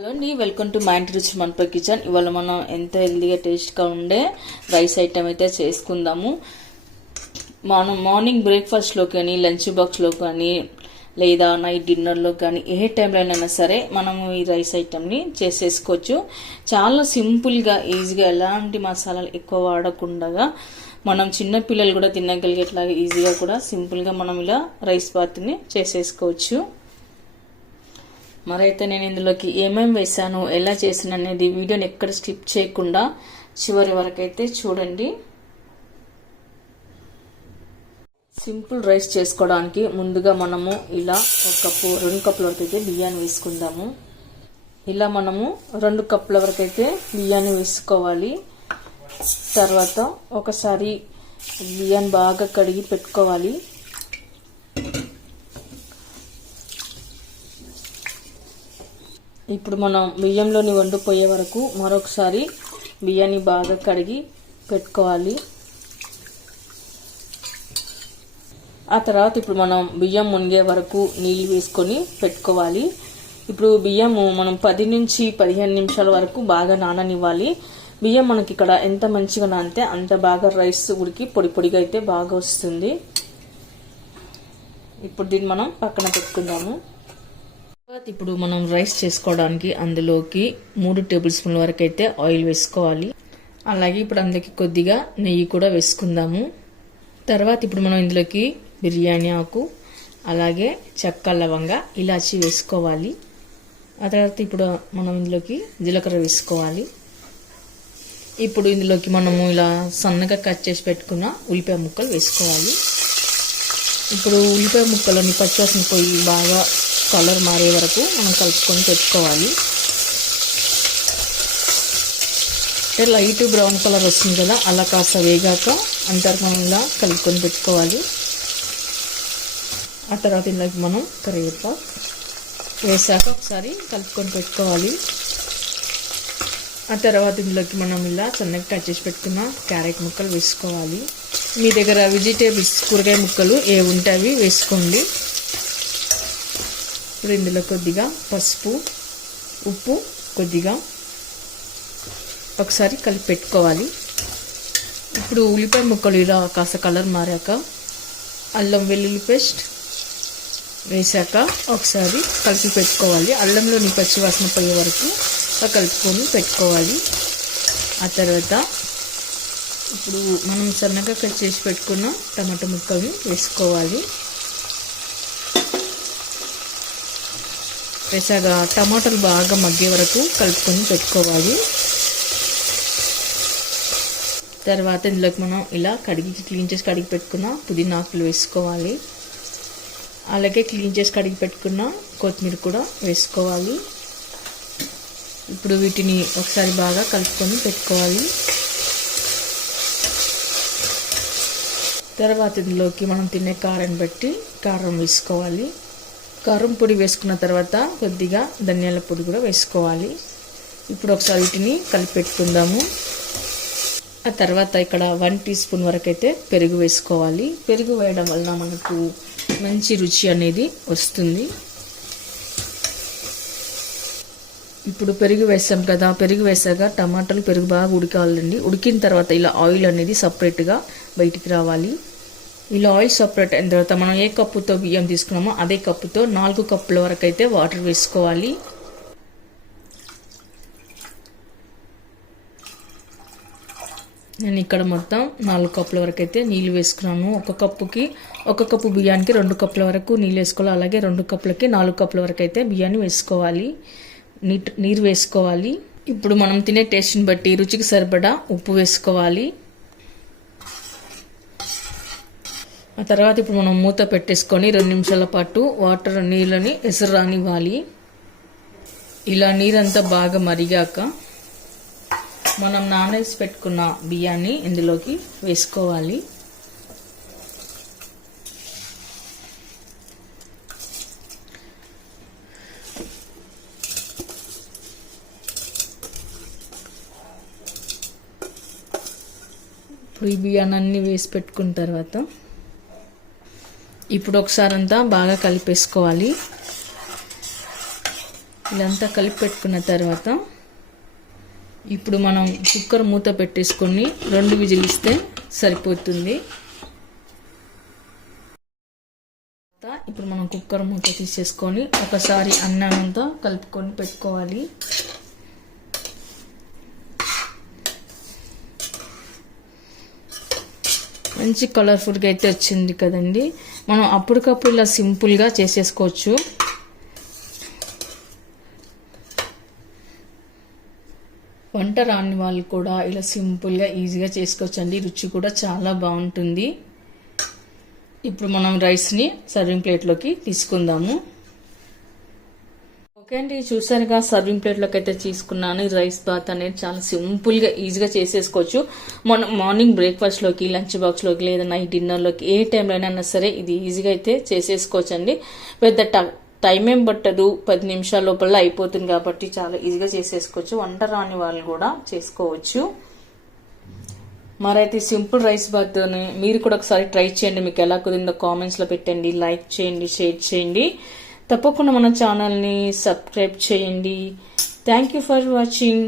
Hello అండి, welcome to మా ఇంటి రుచి మనపై కిచెన్. ఇవాళ మనం ఎంత హెల్దీగా టేస్ట్గా ఉండే రైస్ ఐటమ్ అయితే చేసుకుందాము. మనం మార్నింగ్ బ్రేక్ఫాస్ట్లో కానీ, లంచ్ బాక్స్లో కానీ, లేదా నైట్ డిన్నర్లో కానీ, ఏ టైంలో అయినా సరే మనము ఈ రైస్ ఐటమ్ని చేసేసుకోవచ్చు. చాలా సింపుల్గా, ఈజీగా, ఎలాంటి మసాలాలు ఎక్కువ వాడకుండా మనం చిన్న పిల్లలు కూడా తినగలిగేట్లాగా ఈజీగా కూడా సింపుల్గా మనం ఇలా రైస్ బాత్ని చేసేసుకోవచ్చు. మరైతే నేను ఇందులోకి ఏమేమి వేసాను, ఎలా చేసాను అనేది వీడియోని ఎక్కడ స్కిప్ చేయకుండా చివరి వరకు అయితే చూడండి. సింపుల్ రైస్ చేసుకోవడానికి ముందుగా మనము ఇలా 2 కప్పుల వరకు అయితే బియ్యాన్ని వేసుకుందాము. ఇలా మనము 2 కప్పుల వరకు అయితే బియ్యాన్ని వేసుకోవాలి. తర్వాత ఒకసారి బియ్యాన్ని బాగా కడిగి పెట్టుకోవాలి. ఇప్పుడు మనం బియ్యంలోని వండిపోయే వరకు మరొకసారి బియ్యాన్ని బాగా కడిగి పెట్టుకోవాలి. ఆ తర్వాత ఇప్పుడు మనం బియ్యం మునిగే వరకు నీళ్ళు వేసుకొని పెట్టుకోవాలి. ఇప్పుడు బియ్యము మనం 10 నుంచి 15 నిమిషాల వరకు బాగా నాననివ్వాలి. బియ్యం మనకి ఇక్కడ ఎంత మంచిగా నానితే అంత బాగా రైస్ ఉడికి పొడి పొడిగా అయితే బాగా వస్తుంది. ఇప్పుడు దీన్ని మనం పక్కన పెట్టుకుందాము. ఇప్పుడు మనం రైస్ చేసుకోవడానికి అందులోకి 3 టేబుల్ స్పూన్ల వరకు అయితే ఆయిల్ వేసుకోవాలి. అలాగే ఇప్పుడు అందులోకి కొద్దిగా నెయ్యి కూడా వేసుకుందాము. తర్వాత ఇప్పుడు మనం ఇందులోకి బిర్యానీ ఆకు, అలాగే చెక్క, లవంగ, ఇలాచి వేసుకోవాలి. ఆ తర్వాత ఇప్పుడు మనం ఇందులోకి జీలకర్ర వేసుకోవాలి. ఇప్పుడు ఇందులోకి మనము ఇలా సన్నగా కట్ చేసి పెట్టుకున్న ఉల్లిపాయ ముక్కలు వేసుకోవాలి. ఇప్పుడు ఉల్లిపాయ ముక్కలని పచ్చివాసన పోయి బాగా కలర్ మారే వరకు మనం కలుపుకొని పెట్టుకోవాలి. లైట్ బ్రౌన్ కలర్ వస్తుంది కదా, అలా కాస్త వేగాక అంతవరకు మనం ఇలా కలుపుకొని పెట్టుకోవాలి. ఆ తర్వాత ఇందులోకి మనం కరివేపాకు వేసాక ఒకసారి కలుపుకొని పెట్టుకోవాలి. ఆ తర్వాత ఇందులోకి మనం ఇలా సన్నగా కట్ చేసి పెట్టుకున్న క్యారెట్ ముక్కలు వేసుకోవాలి. మీ దగ్గర వెజిటేబుల్స్, కూరగాయ ముక్కలు ఏ ఉంటే అవి వేసుకోండి. ఇప్పుడు ఇందులో కొద్దిగా పసుపు, ఉప్పు కొద్దిగా ఒకసారి కలిపి పెట్టుకోవాలి. ఇప్పుడు ఉల్లిపాయ ముక్కలు ఇలా కాస్త కలర్ మారాక అల్లం వెల్లుల్లి పేస్ట్ వేసాక ఒకసారి కలిపి పెట్టుకోవాలి. అల్లంలోని పచ్చి వాసన పోయే వరకు కలుపుకొని పెట్టుకోవాలి. ఆ తర్వాత ఇప్పుడు మనం సన్నగా కట్ చేసి పెట్టుకున్న టమాటా ముక్కల్ని వేసుకోవాలి. వేసాక టమాటాలు బాగా మగ్గే వరకు కలుపుకొని పెట్టుకోవాలి. తర్వాత ఇందులోకి మనం ఇలా క్లీన్ చేసి కడిగి పెట్టుకున్న పుదీనా ఆకులు వేసుకోవాలి. అలాగే క్లీన్ చేసి కడిగి పెట్టుకున్న కొత్తిమీర కూడా వేసుకోవాలి. ఇప్పుడు వీటిని ఒకసారి బాగా కలుపుకొని పెట్టుకోవాలి. తర్వాత ఇందులోకి మనం తినే కారం బట్టి కారం వేసుకోవాలి. కారం పొడి వేసుకున్న తర్వాత కొద్దిగా ధనియాల పొడి కూడా వేసుకోవాలి. ఇప్పుడు ఒకసారి వీటిని కలిపి పెట్టుకుందాము. ఆ తర్వాత ఇక్కడ 1 టీ స్పూన్ వరకు అయితే పెరుగు వేసుకోవాలి. పెరుగు వేయడం వలన మనకు మంచి రుచి అనేది వస్తుంది. ఇప్పుడు పెరుగు వేసాం కదా, పెరుగు వేసాక టమాటాలు, పెరుగు బాగా ఉడకాలండి. ఉడికిన తర్వాత ఇలా ఆయిల్ అనేది సపరేట్గా బయటికి రావాలి. ఇలా ఆయిల్ సపరేట్ అయిన తర్వాత మనం ఏ కప్పుతో బియ్యం తీసుకున్నామో అదే కప్పుతో 4 కప్పుల వరకు అయితే వాటర్ వేసుకోవాలి. నేను ఇక్కడ మొత్తం 4 కప్పుల వరకు అయితే నీళ్ళు వేసుకున్నాను. 1 కప్పుకి 1 కప్పు బియ్యానికి 2 కప్పుల వరకు నీళ్ళు వేసుకోవాలి. అలాగే 2 కప్పులకి 4 కప్పుల వరకు అయితే బియ్యాన్ని వేసుకోవాలి, నీరు వేసుకోవాలి. ఇప్పుడు మనం తినే టేస్ట్ని బట్టి రుచికి సరిపడా ఉప్పు వేసుకోవాలి. ఆ తర్వాత ఇప్పుడు మనం మూత పెట్టేసుకొని 2 నిమిషాల పాటు నీళ్ళని ఎసరు రానివ్వాలి. ఇలా నీరంతా బాగా మరిగాక మనం నానేసి పెట్టుకున్న బియ్యాన్ని ఇందులోకి వేసుకోవాలి. ఇప్పుడు ఈ బియ్యాన్ని అన్నీ వేసి పెట్టుకున్న తర్వాత ఇప్పుడు ఒకసారి అంతా బాగా కలిపేసుకోవాలి. ఇదంతా కలిపి పెట్టుకున్న తర్వాత ఇప్పుడు మనం కుక్కర్ మూత పెట్టేసుకొని 2 విజిల్ ఇస్తే సరిపోతుంది. ఇప్పుడు మనం కుక్కర్ మూత తీసేసుకొని ఒకసారి అన్నం అంతా కలుపుకొని పెట్టుకోవాలి. మంచి కలర్ఫుల్గా అయితే వచ్చింది కదండి. మనం అప్పటికప్పుడు ఇలా సింపుల్గా చేసేసుకోవచ్చు. వంట రాని వాళ్ళు కూడా ఇలా సింపుల్గా ఈజీగా చేసుకోవచ్చండి. రుచి కూడా చాలా బాగుంటుంది. ఇప్పుడు మనం రైస్ని సర్వింగ్ ప్లేట్లోకి తీసుకుందాము. ఓకే అండి, చూసారుగా సర్వింగ్ ప్లేట్లోకి అయితే తీసుకున్నాను. రైస్ బాత్ అనేది చాలా సింపుల్గా ఈజీగా చేసేసుకోవచ్చు. మనం మార్నింగ్ బ్రేక్ఫాస్ట్లోకి, లంచ్ బాక్స్లోకి లేదా నైట్ డిన్నర్లోకి ఏ టైంలో అయినా సరే ఇది ఈజీగా అయితే చేసేసుకోవచ్చు అండి. పెద్ద టైం ఏం పట్టదు, 10 నిమిషాల లోపల అయిపోతుంది కాబట్టి చాలా ఈజీగా చేసేసుకోవచ్చు. వంట రాని వాళ్ళు కూడా చేసుకోవచ్చు. మరైతే సింపుల్ రైస్ బాత్ని మీరు కూడా ఒకసారి ట్రై చేయండి. మీకు ఎలా కుదిరిందో కామెంట్స్లో పెట్టండి, లైక్ చేయండి, షేర్ చేయండి. తప్పకుండా మన ఛానల్ని సబ్స్క్రైబ్ చేయండి. Thank you for watching.